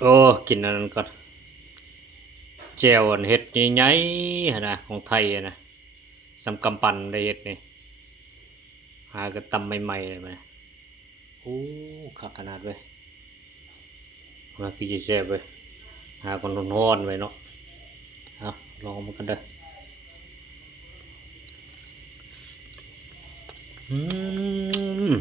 โอ้กินอันนั้นก่อนแจ่วอันเฮ็ดใหญ่ๆหั่นน่ะของไทยอะนะสำกำปั้นได้เฮ็ดนี่หาก็ตำใหม่ๆเลยบัดนี้โอ้คักขนาดเว้ยว่าคือสิแซ่บเว้ยหาคนร้อนๆไว้เนาะเอาลองมันกันเด้ออืม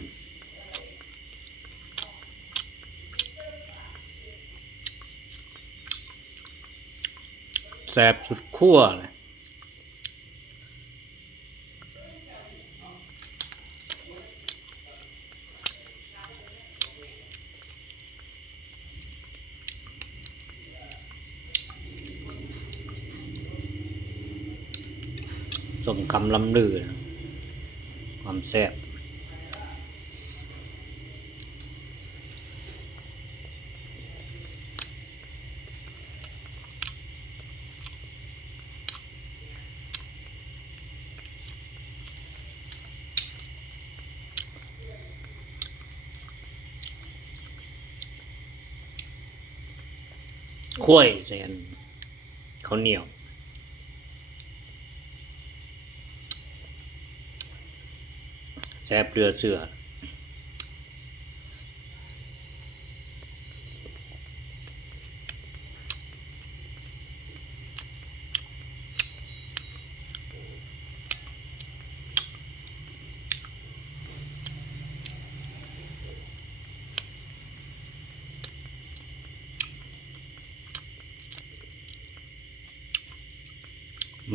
แซ่บสุดขั้วเลยสมคำล่ำลือนะความแซ่บข้วยใส่อันข้าวเหนียวแซ่บเรือเสือ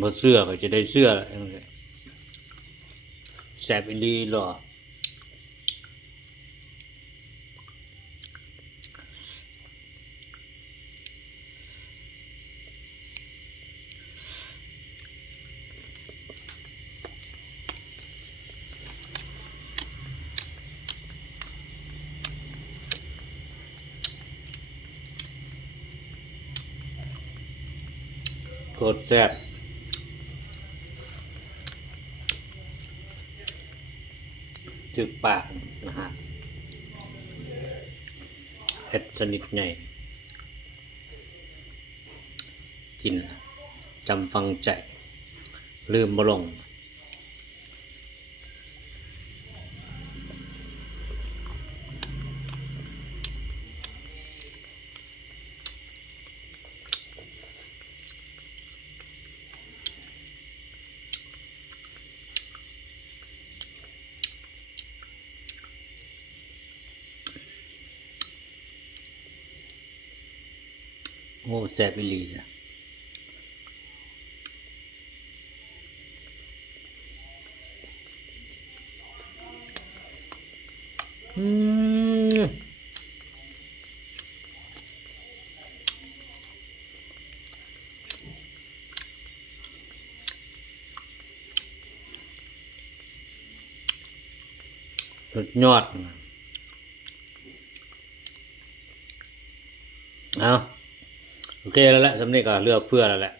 บ่เสือก็จะได้เสือแหละจังซี่แซ่บอีหลีหรอโคตรแซ่บถึกปากนะฮะเผ็ดสนิทใหญ่กินจำฟังใจลืมบ่ลงโอ้แซ่บอีหลีเลยอืมสุดยอดเอาโอเคแล้วแหละสำนี้ก็เลือกเฟือแล้วแหละ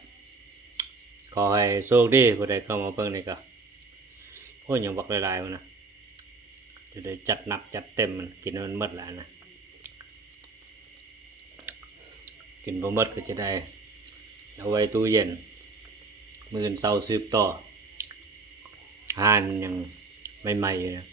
ขอให้โชคดีผู้ใดเข้ามาเบิ่งนี่ก็โอ้ยยังบักหลายๆมันนะจะได้จัดหนักจัดเต็มมันกินมันหมดแล้วนะกินบ่หมดก็จะได้เอาไว้ตู้เย็นมื้ออื่นเช้าสืบต่ออาหารยังใหม่ๆอยู่นะ